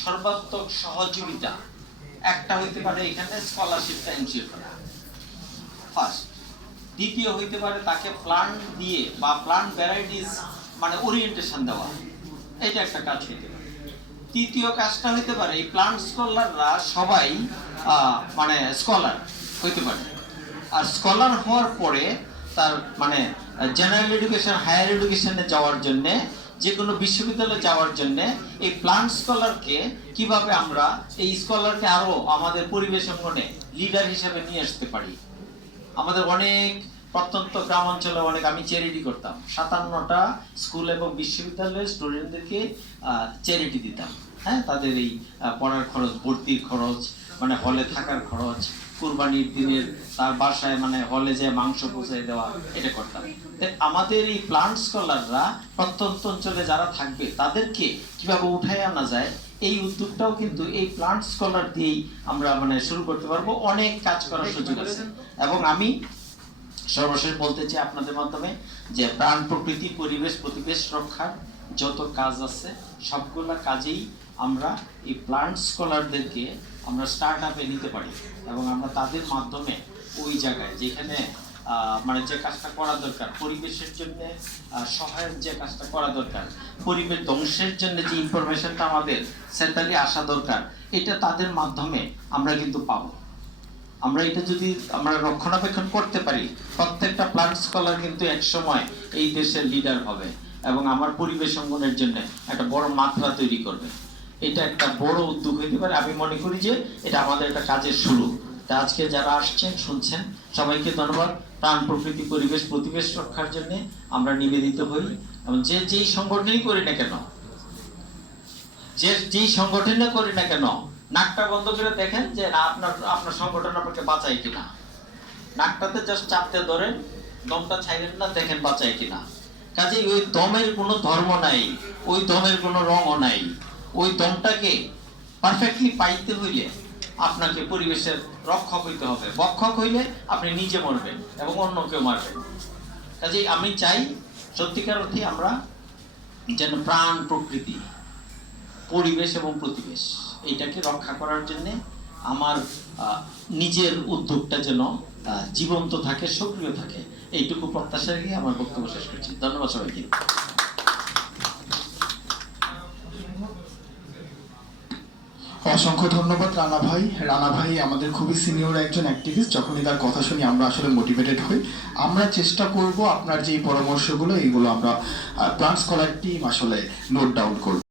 সর্বাত্মক সহযোগিতা একটা হইতে পারে এখানে স্কলারশিপটা এনশিওর করা ফার্স্ট। দ্বিতীয় হইতে পারে তাকে প্লান্ট দিয়ে বা প্লান্ট ভ্যারাইটিস মানে ওরিয়েন্টেশন দেওয়া, এটা একটা কাজ হইতে পারে। তৃতীয় কাজটা হইতে পারে এই প্লান্ট স্কলাররা সবাই মানে স্কলার হইতে পারে, আর স্কলার হওয়ার পরে তার মানে জেনারেল এডুকেশন হায়ার এডুকেশনে যাওয়ার জন্যে যে কোনো বিশ্ববিদ্যালয়ে যাওয়ার জন্য এই প্লান্ট স্কলারকে কিভাবে আমরা এই স্কলারকে আরো আমাদের পরিবেশ অঙ্গনে লিডার হিসেবে নিয়ে আসতে পারি। আমাদের অনেক প্রত্যন্ত গ্রাম অঞ্চলে অনেক আমি চ্যারিটি করতাম, 57টা স্কুল এবং বিশ্ববিদ্যালয়ের স্টুডেন্টদেরকে চ্যারিটি দিতাম। হ্যাঁ, তাদের এই পড়ার খরচ, ভর্তির খরচ, মানে হলে থাকার খরচ, কুরবানির দিনের তার বাসায় মানে হলে যে মাংস পৌঁছায় দেওয়া, এটা করতাম। আমাদের এই প্লান্ট স্কলাররা প্রত্যন্ত অঞ্চলে যারা থাকবে তাদেরকে কিভাবে উঠায় আনা যায়, এই উদ্যোগটাও কিন্তু এই প্লান্ট স্কলার দিয়েই আমরা মানে শুরু করতে পারবো। অনেক কাজ করার সুযোগ আছে। এবং আমি সর্বশেষ বলতে চাই আপনাদের মাধ্যমে যে প্রাণ প্রকৃতি পরিবেশ প্রতিবেশ রক্ষার যত কাজ আছে সবগুলা কাজেই আমরা এই প্লান্ট স্কলারদেরকে আমরা স্টার্ট আপে নিতে পারি এবং আমরা তাদের মাধ্যমে ওই জায়গায় যেখানে মানে যে কাজটা করা দরকার, পরিবেশের জন্য সহায়ক যে কাজটা করা দরকার, পরিবেশ ধ্বংসের জন্য যে ইনফরমেশনটা আমাদের সেন্ট্রালি আসা দরকার, এটা তাদের মাধ্যমে আমরা কিন্তু পাবো। আমরা এটা যদি আমরা রক্ষণাবেক্ষণ করতে পারি, প্রত্যেকটা প্লান্ট স্কলার কিন্তু এক সময় এই দেশের লিডার হবে এবং আমার পরিবেশ অঙ্গনের জন্য একটা বড় মাত্রা তৈরি করবে। এটা একটা বড় উদ্যোগ হইতে পারে। আমি মনে করি যে এটা আমাদের একটা কাজের শুরু। তা আজকে যারা আসছেন শুনছেন সবাইকে ধন্যবাদ। প্রাণ প্রকৃতি পরিবেশ প্রতিবেশ রক্ষার জন্য আমরা নিবেদিত হই এবং যেই সংগঠনই করি না কেন, যেই সংগঠনই করি না কেন, নাকটা বন্ধ করে দেখেন যে আপনার সংগঠন আপনাকে বাঁচায় কিনা। নাকটাতে জাস্ট চাপতে ধরেন, দমটা ছাইলেন না, দেখেন বাঁচায় কিনা। কাজেই ওই দমের কোনো ধর্ম নাই, ওই দমের কোনো রঙও নাই। ওই দমটাকে পারফেক্টলি পাইতে হইলে আপনাকে পরিবেশের রক্ষক হইতে হবে। বক্ষক হইলে আপনি নিজে মরবেন এবং অন্যকেও মারবেন। কাজেই আমি চাই সত্যিকার অর্থে আমরা যেন প্রাণ প্রকৃতি পরিবেশ এবং প্রতিবেশ এইটাকে রক্ষা করার জন্য আমার নিজের উদ্যোগটা যেন জীবন্ত থাকে, সক্রিয় থাকে, এইটুকু প্রত্যাশা রেখে আমার বক্তব্য শেষ করছি। ধন্যবাদ সবাইকে। অসংখ্য ধন্যবাদ রানা ভাই। রানা ভাই আমাদের খুবই সিনিয়র একজন অ্যাক্টিভিস্ট। যখনই তার কথা শুনি আমরা আসলে মোটিভেটেড হই। আমরা চেষ্টা করব আপনার যে পরামর্শগুলো এইগুলো আমরা প্লান্ট স্কলার টিম আসলে নোট ডাউন করব।